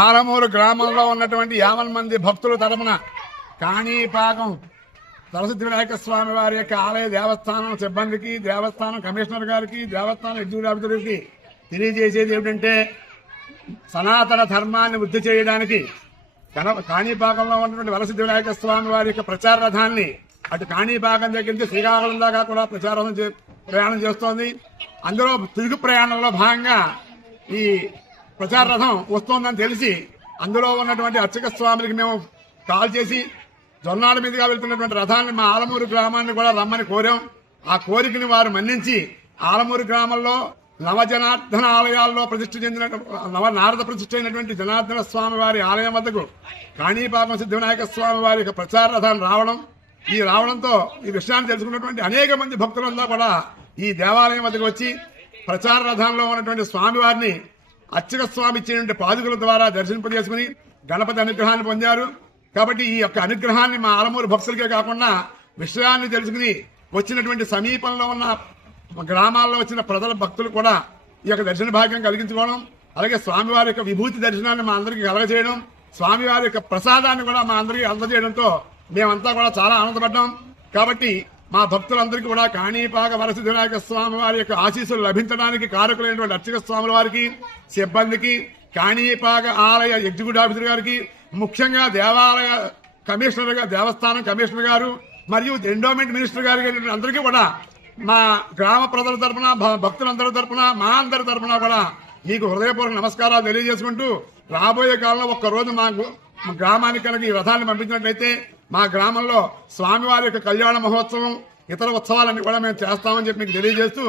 ఆలమూరు గ్రామంలో ఉన్నటువంటి 50 మంది భక్తుల తరపున కాణీపాకం సరస్వతి వినాయక స్వామి వారి యొక్క ఆలయ దేవస్థానం సిబ్బందికి, దేవస్థానం కమిషనర్ గారికి, దేవస్థానం ఎగ్జిక్యూటివ్ ఆఫీసర్కి తెలియజేసేది ఏమిటంటే, సనాతన ధర్మాన్ని వృద్ధి చేయడానికి కాణీపాకంలో ఉన్నటువంటి వరసిద్ధి వినాయక స్వామి వారి యొక్క ప్రచార రథాన్ని అటు కాణీపాకం దగ్గర నుంచి శ్రీకాకుళం దాకా కూడా ప్రయాణం చేస్తోంది. అందులో తిరుగు ప్రయాణంలో భాగంగా ఈ ప్రచార రథం వస్తోందని తెలిసి అందులో ఉన్నటువంటి అర్చక స్వామికి మేము కాల్ చేసి జొన్నాడ మీదుగా వెళ్తున్నటువంటి రథాన్ని మా ఆలమూరు గ్రామాన్ని కూడా రమ్మని కోరాం. ఆ కోరికని వారు మన్నించి ఆలమూరు గ్రామంలో నవజనార్దన ఆలయాల్లో ప్రతిష్ఠ చెందిన నారద ప్రతిష్ఠ అయినటువంటి జనార్దన స్వామి వారి ఆలయం వద్దకు కాణీపాకం సిద్ధి వినాయక స్వామి వారి యొక్క ప్రచార రథాన్ని రావడంతో ఈ విషయాన్ని తెలుసుకున్నటువంటి అనేక మంది భక్తులంతా కూడా ఈ దేవాలయం వద్దకు వచ్చి ప్రచార రథంలో ఉన్నటువంటి స్వామివారిని అర్చక స్వామి ఇచ్చినటువంటి పాదుకల ద్వారా దర్శింపజేసుకుని గణపతి అనుగ్రహాన్ని పొందారు. కాబట్టి ఈ యొక్క అనుగ్రహాన్ని మా ఆలమూరు భక్తులకే కాకుండా విషయాన్ని తెలుసుకుని వచ్చినటువంటి సమీపంలో ఉన్న గ్రామాల్లో వచ్చిన ప్రజల భక్తులు కూడా ఈ యొక్క దర్శన భాగ్యం కలిగించుకోవడం, అలాగే స్వామివారి యొక్క విభూతి దర్శనాన్ని మా అందరికీ కలగజేయడం, స్వామివారి యొక్క ప్రసాదాన్ని కూడా మా అందరికీ అందజేయడంతో మేమంతా కూడా చాలా ఆనందపడ్డాం. కాబట్టి మా భక్తులందరికీ కూడా కాణీపాక వరసిద్ధి వినాయక స్వామి వారి యొక్క ఆశీస్సులు లభించడానికి కారకులైనటువంటి అర్చక స్వాముల వారికి, సిబ్బందికి, కాణీపాక ఆలయ ఎగ్జిక్యూటివ్ ఆఫీసర్ గారికి, ముఖ్యంగా దేవాలయ దేవస్థానం కమిషనర్ గారు మరియు ఎండోమెంట్ మినిస్టర్ గారికి అందరికీ కూడా మా గ్రామ ప్రజల తరఫున, భక్తులందరి తరఫున, మా అందరి తరఫున కూడా మీకు హృదయపూర్వక నమస్కారాలు తెలియజేసుకుంటూ, రాబోయే కాలంలో ఒక్కరోజు మా గ్రామానికి కనుక ఈ రథాన్ని పంపించినట్లయితే మా గ్రామంలో స్వామివారి యొక్క కళ్యాణ మహోత్సవం, ఇతర ఉత్సవాలన్నీ కూడా మేము చేస్తామని చెప్పి మీకు తెలియజేస్తూ,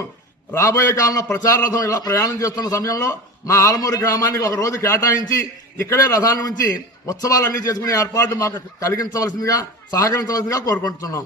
రాబోయే కాలంలో ప్రచార రథం ఇలా ప్రయాణం చేస్తున్న సమయంలో మా ఆలమూరు గ్రామానికి ఒక రోజు కేటాయించి ఇక్కడే రథాన్ని ఉంచి ఉత్సవాలన్నీ చేసుకునే ఏర్పాటు మాకు కలిగించవలసిందిగా, సహకరించవలసిందిగా కోరుకుంటున్నాం.